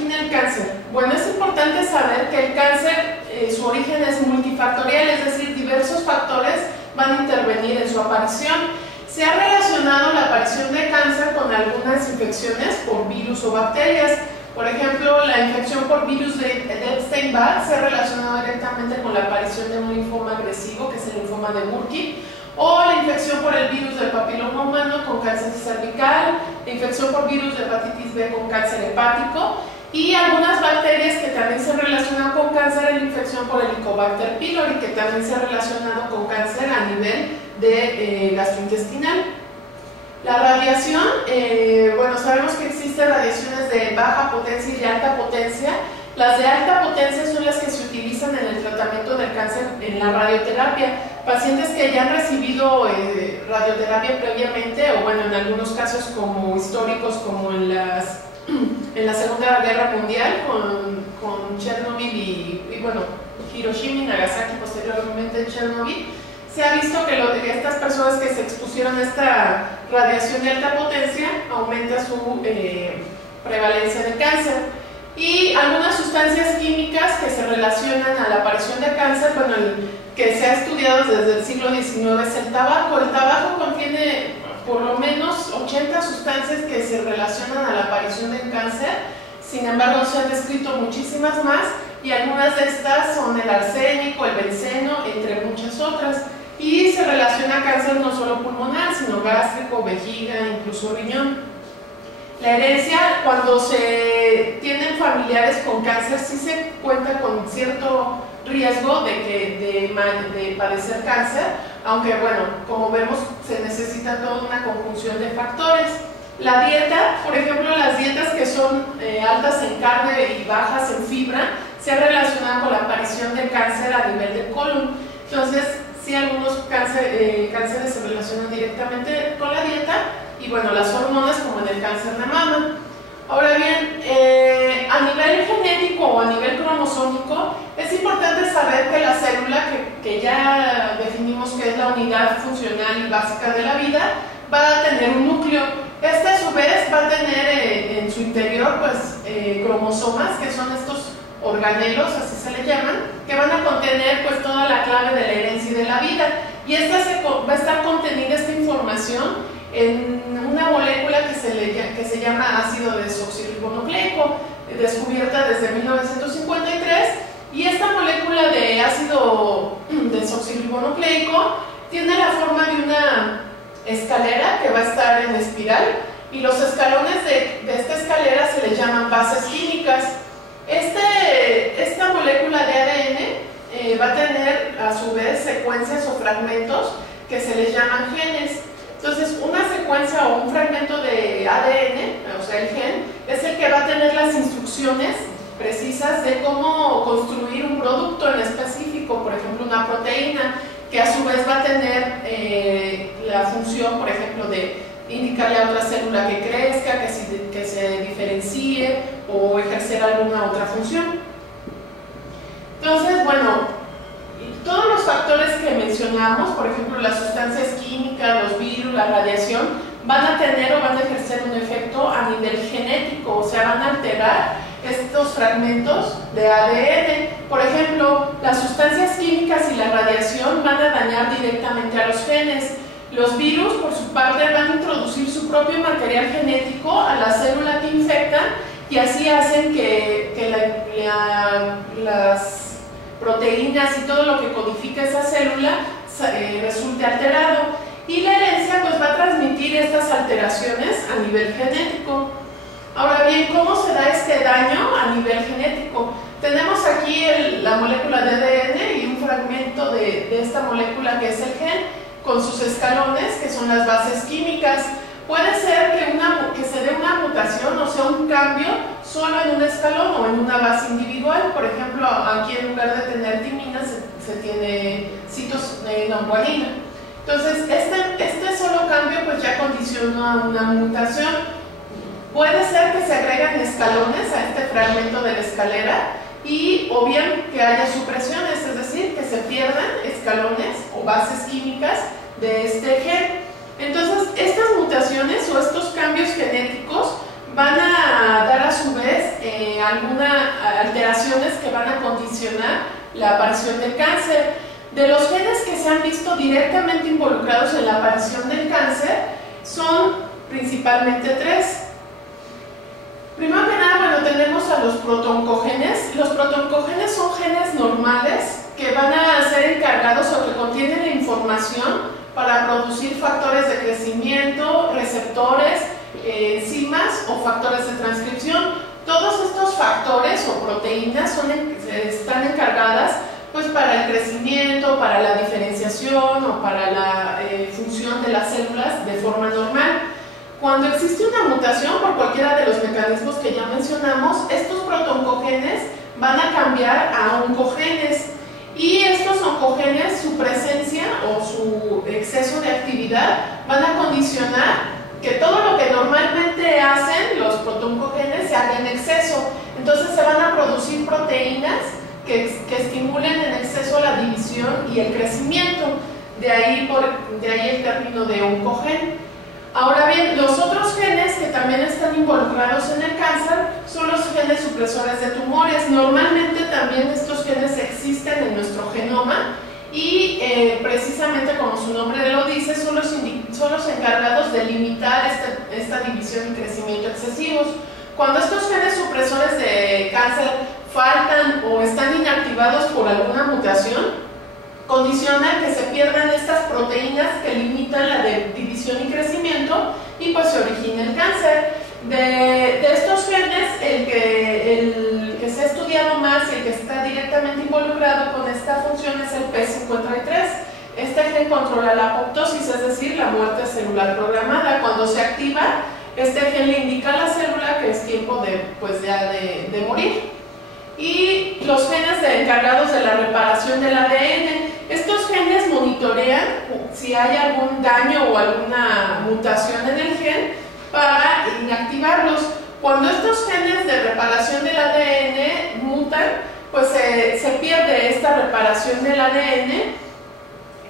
origina el cáncer? Bueno, es importante saber que el cáncer, su origen es multifactorial, es decir, diversos factores van a intervenir en su aparición. Se ha relacionado la aparición de cáncer con algunas infecciones por virus o bacterias. Por ejemplo, la infección por virus de Epstein-Barr se ha relacionado directamente con la aparición de un linfoma agresivo, que es el linfoma de Burkitt, o la infección por el virus del papiloma humano con cáncer cervical, la infección por virus de hepatitis B con cáncer hepático, y algunas bacterias que también se relacionan con cáncer, la infección por el Helicobacter pylori, que también se ha relacionado con cáncer a nivel de gastrointestinal. La radiación, bueno, sabemos que existen radiaciones de baja potencia y de alta potencia. Las de alta potencia son las que se utilizan en el tratamiento del cáncer en la radioterapia. Pacientes que ya han recibido radioterapia previamente, o bueno, en algunos casos como históricos, como en la Segunda Guerra Mundial, con Chernobyl y bueno, Hiroshima y Nagasaki, posteriormente Chernobyl, se ha visto que estas personas que se expusieron a esta radiación de alta potencia aumenta su prevalencia de cáncer. Y algunas sustancias químicas que se relacionan a la aparición de cáncer, bueno, que se ha estudiado desde el siglo XIX es el tabaco. El tabaco contiene por lo menos 80 sustancias que se relacionan a la aparición del cáncer. Sin embargo, se han descrito muchísimas más, y algunas de estas son el arsénico, el benceno, entre muchas otras. Y se relaciona cáncer no solo pulmonar, sino gástrico, vejiga, incluso riñón. La herencia, cuando se tienen familiares con cáncer, sí se cuenta con cierto riesgo de padecer cáncer, aunque bueno, como vemos, se necesita toda una conjunción de factores. La dieta, por ejemplo, las dietas que son altas en carne y bajas en fibra, se ha relacionado con la aparición de cáncer a nivel del colon. Entonces, sí, algunos cánceres se relacionan directamente con la dieta, y bueno, las hormonas, como en el cáncer de mama. Ahora bien, a nivel genético o a nivel cromosómico, es importante saber que la célula, que ya definimos que es la unidad funcional y básica de la vida, va a tener un núcleo. Este a su vez va a tener en su interior pues, cromosomas, que son estos organelos, así se le llaman, que van a contener pues, toda la clave de la herencia y de la vida. Y esta va a estar contenida, esta información, en una molécula que se llama ácido desoxirribonucleico, descubierta desde 1953, y esta molécula de ácido desoxirribonucleico tiene la forma de una escalera que va a estar en espiral, y los escalones de esta escalera se les llaman bases químicas. Esta molécula de ADN va a tener a su vez secuencias o fragmentos que se les llaman genes. Entonces, una secuencia o un fragmento de ADN, o sea, el gen, es el que va a tener las instrucciones precisas de cómo construir un producto en específico, por ejemplo, una proteína, que a su vez va a tener la función, por ejemplo, de indicarle a otra célula que crezca, que se diferencie o ejercer alguna otra función. Entonces, bueno, todos los factores que mencionamos, por ejemplo, las sustancias químicas, los virus, la radiación, van a tener o van a ejercer un efecto a nivel genético, o sea, van a alterar estos fragmentos de ADN. Por ejemplo, las sustancias químicas y la radiación van a dañar directamente a los genes. Los virus, por su parte, van a introducir su propio material genético a la célula que infectan, y así hacen que las proteínas y todo lo que codifica esa célula resulte alterado, y la herencia pues va a transmitir estas alteraciones a nivel genético. Ahora bien, ¿cómo se da este daño a nivel genético? Tenemos aquí la molécula de ADN y un fragmento de esta molécula que es el gen, con sus escalones, que son las bases químicas. Puede ser que se dé una mutación, o sea, un cambio solo en un escalón o en una base individual. Por ejemplo, aquí en lugar de tener timina se tiene guanina. Entonces, este solo cambio pues ya condiciona una mutación. Puede ser que se agreguen escalones a este fragmento de la escalera, o bien que haya supresiones, es decir, que se pierdan escalones o bases químicas de este gen. Entonces, estas mutaciones o estos cambios genéticos van a dar a su vez algunas alteraciones que van a condicionar la aparición del cáncer. De los genes que se han visto directamente involucrados en la aparición del cáncer son principalmente 3. Primero que nada, bueno, tenemos a los protoncogenes. Los protoncogenes son genes normales que van a ser encargados o que contienen la información para producir factores de crecimiento, receptores, enzimas o factores de transcripción. Todos estos factores o proteínas están encargadas pues para el crecimiento, para la diferenciación o para la función de las células de forma normal. Cuando existe una mutación por cualquiera de los mecanismos que ya mencionamos, estos protoncogenes van a cambiar a oncogenes, y estos oncogenes, su presencia o su exceso de actividad van a condicionar que todo lo que normalmente hacen los protoncogenes se haga en exceso. Entonces se van a producir proteínas que estimulen en exceso la división y el crecimiento. De ahí el término de oncogen. Ahora bien, los otros genes que también están involucrados en el cáncer son los genes supresores de tumores. Normalmente también estos genes existen en nuestro genoma y precisamente como su nombre lo dice, son los encargados de limitar esta división y crecimiento excesivos. Cuando estos genes supresores de cáncer faltan o están inactivados por alguna mutación, condicionan que se pierdan estas proteínas que limitan la división y crecimiento y pues se origina el cáncer. De estos genes, el que se ha estudiado más y el que está directamente involucrado con esta función es el P53. Este gen controla la apoptosis, es decir, la muerte celular programada. Cuando se activa, este gen le indica a la célula que es tiempo de morir. Y los genes encargados de la reparación del ADN. Estos genes monitorean si hay algún daño o alguna mutación en el gen para inactivarlos. Cuando estos genes de reparación del ADN mutan, pues se pierde esta reparación del ADN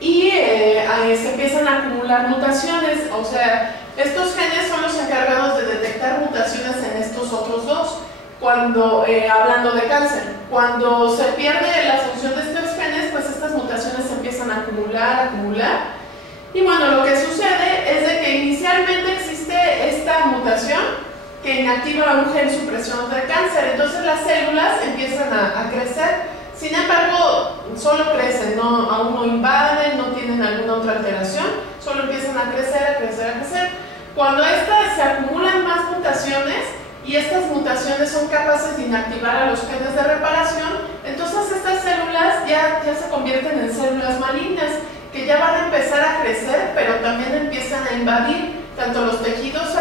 y se empiezan a acumular mutaciones. O sea, estos genes son los encargados de detectar mutaciones en estos otros dos. Hablando de cáncer, cuando se pierde la función de estos genes, pues estas mutaciones se empiezan a acumular, y bueno, lo que sucede es de que inicialmente existe esta mutación que inactiva un gen supresor de cáncer, entonces las células empiezan a crecer, sin embargo, solo crecen, aún no invaden, no tienen alguna otra alteración, solo empiezan a crecer. Cuando se acumulan más mutaciones, y estas mutaciones son capaces de inactivar a los genes de reparación, entonces estas células ya se convierten en células malignas, que ya van a empezar a crecer, pero también empiezan a invadir tanto los tejidos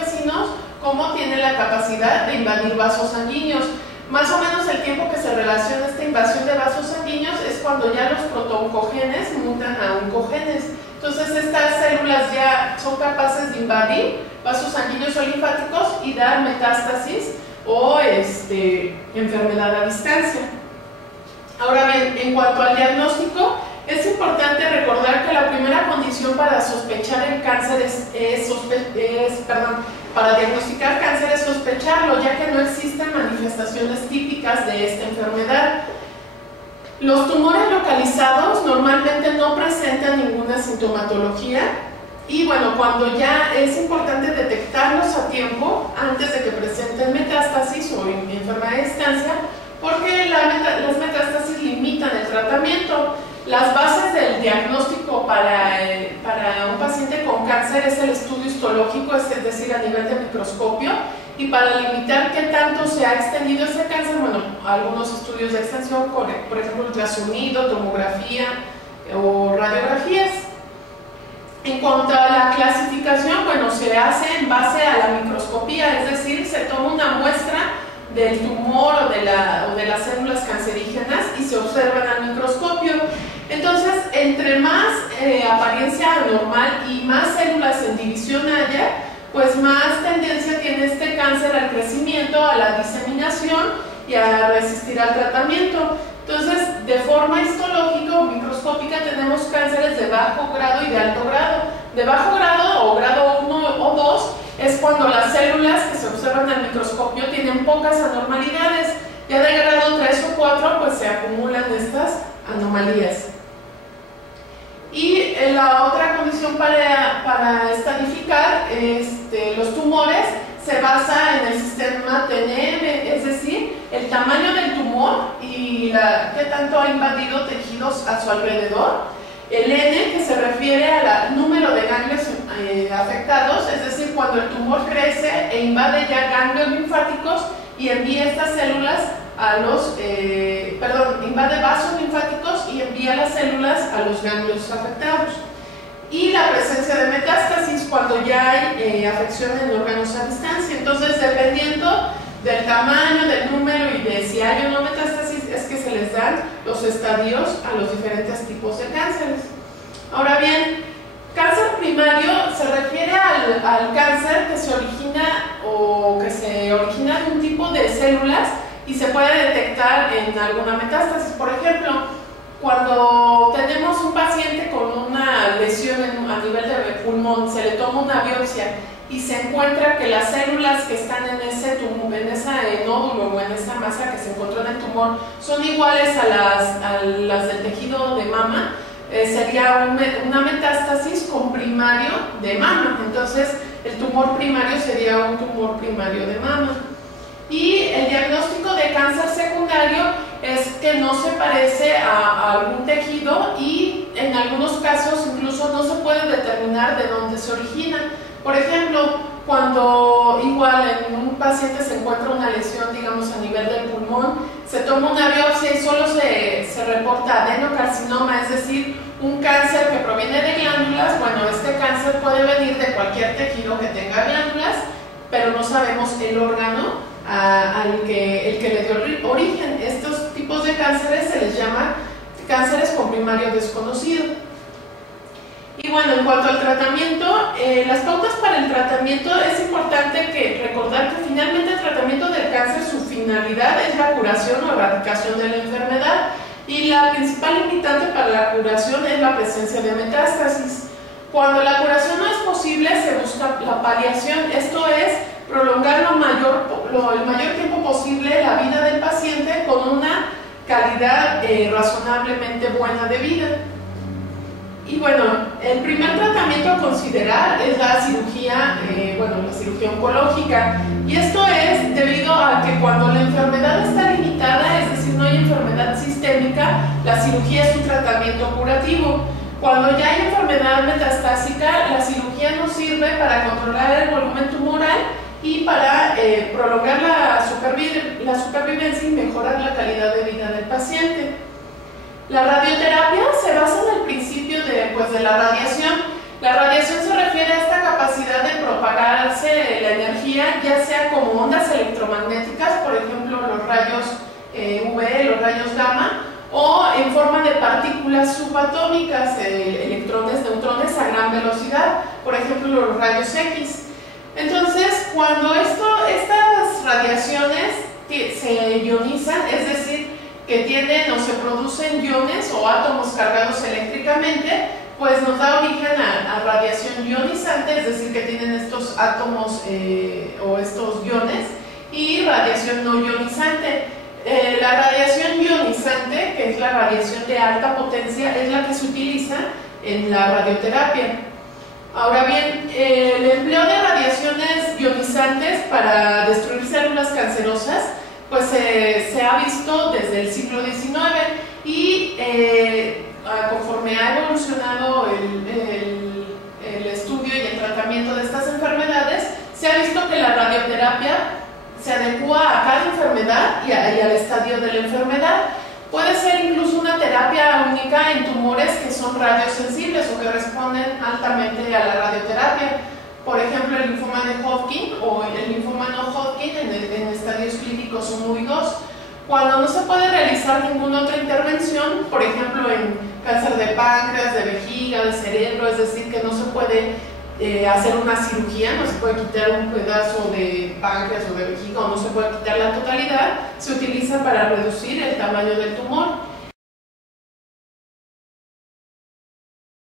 vecinos como tienen la capacidad de invadir vasos sanguíneos. Más o menos el tiempo que se relaciona esta invasión de vasos sanguíneos es cuando ya los protoncogenes mutan a oncogenes. Entonces estas células ya son capaces de invadir vasos sanguíneos o linfáticos y dar metástasis o enfermedad a distancia. Ahora bien, en cuanto al diagnóstico, es importante recordar que la primera condición para sospechar el cáncer para diagnosticar cáncer es sospecharlo, ya que no existen manifestaciones típicas de esta enfermedad. Los tumores localizados normalmente no presentan ninguna sintomatología y bueno, cuando ya es importante detectarlos a tiempo antes de que presenten metástasis o enfermedad a distancia, porque las metástasis limitan el tratamiento. Las bases del diagnóstico para un paciente con cáncer es el estudio histológico, es decir, a nivel de microscopio, y para limitar qué tanto se ha extendido ese cáncer, bueno, algunos estudios de extensión, por ejemplo, ultrasonido, tomografía o radiografías. En cuanto a la clasificación, bueno, se hace en base a la microscopía, es decir, se toma una muestra del tumor o de las células cancerígenas y se observan al microscopio. Entonces, entre más apariencia anormal y más células en división haya, pues más tendencia tiene este cáncer al crecimiento, a la diseminación y a resistir al tratamiento. Entonces, de forma histológica o microscópica tenemos cánceres de bajo grado y de alto grado. De bajo grado o grado 1 o 2 es cuando las células que se observan al microscopio tienen pocas anormalidades. Ya de grado 3 o 4 pues se acumulan estas anomalías. Y la otra condición para estadificar los tumores se basa en el sistema TNM, es decir, el tamaño del tumor y qué tanto ha invadido tejidos a su alrededor. El N, que se refiere al número de ganglios afectados, es decir, cuando el tumor crece e invade ya ganglios linfáticos y envía estas células a invade vasos linfáticos y envía las células a los ganglios afectados. Y la presencia de metástasis cuando ya hay afección en órganos a distancia. Entonces, dependiendo del tamaño, del número y de si hay o no metástasis, es que se les dan los estadios a los diferentes tipos de cánceres. Ahora bien, cáncer primario se refiere al cáncer que se origina de un tipo de células y se puede detectar en alguna metástasis. Por ejemplo, cuando tenemos un paciente con una lesión a nivel de pulmón, se le toma una biopsia y se encuentra que las células que están en ese nódulo o en esa masa que se encontró en el tumor son iguales a las del tejido de mama, sería una metástasis con primario de mama. Entonces, el tumor primario sería un tumor primario de mama. Y el diagnóstico de cáncer secundario es que no se parece a algún tejido y en algunos casos incluso no se puede determinar de dónde se origina. Por ejemplo, cuando igual en un paciente se encuentra una lesión, digamos a nivel del pulmón, se toma una biopsia y solo se reporta adenocarcinoma, es decir, un cáncer que proviene de glándulas. Bueno, este cáncer puede venir de cualquier tejido que tenga glándulas, pero no sabemos el órgano el que le dio origen. Estos tipos de cánceres se les llama cánceres con primario desconocido. Y bueno, en cuanto al tratamiento, las pautas para el tratamiento, es importante recordar que finalmente el tratamiento del cáncer, su finalidad es la curación o erradicación de la enfermedad, y la principal limitante para la curación es la presencia de metástasis. Cuando la curación no es posible, se busca la paliación, esto es prolongar el mayor tiempo posible la vida del paciente con una calidad razonablemente buena de vida. Y bueno, el primer tratamiento a considerar es la cirugía, la cirugía oncológica, y esto es debido a que cuando la enfermedad está limitada, es decir, no hay enfermedad sistémica, la cirugía es un tratamiento curativo. Cuando ya hay enfermedad metastásica, la cirugía nos sirve para controlar el volumen tumoral y para prolongar la supervivencia y mejorar la calidad de vida del paciente. La radioterapia se basa en el principio de la radiación. La radiación se refiere a esta capacidad de propagarse la energía, ya sea como ondas electromagnéticas, por ejemplo los rayos UV, los rayos gamma, o en forma de partículas subatómicas, electrones, neutrones a gran velocidad, por ejemplo los rayos X. Entonces, cuando estas radiaciones se ionizan, es decir, que tienen o se producen iones o átomos cargados eléctricamente, pues nos da origen a radiación ionizante, es decir, que tienen estos átomos o estos iones, y radiación no ionizante. La radiación ionizante, que es la radiación de alta potencia, es la que se utiliza en la radioterapia. Ahora bien, el empleo de radiaciones ionizantes para destruir células cancerosas pues se ha visto desde el siglo XIX y conforme ha evolucionado el estudio y el tratamiento de estas enfermedades, se ha visto que la radioterapia se adecua a cada enfermedad y al estadio de la enfermedad. Puede ser incluso una terapia única en tumores que son radiosensibles o que responden altamente a la radioterapia. Por ejemplo, el linfoma de Hodgkin o el linfoma no Hodgkin en estadios clínicos 1 y 2. Cuando no se puede realizar ninguna otra intervención, por ejemplo en cáncer de páncreas, de vejiga, de cerebro, es decir, que no se puede hacer una cirugía, no se puede quitar un pedazo de páncreas o de vejiga, o no se puede quitar la totalidad, se utiliza para reducir el tamaño del tumor.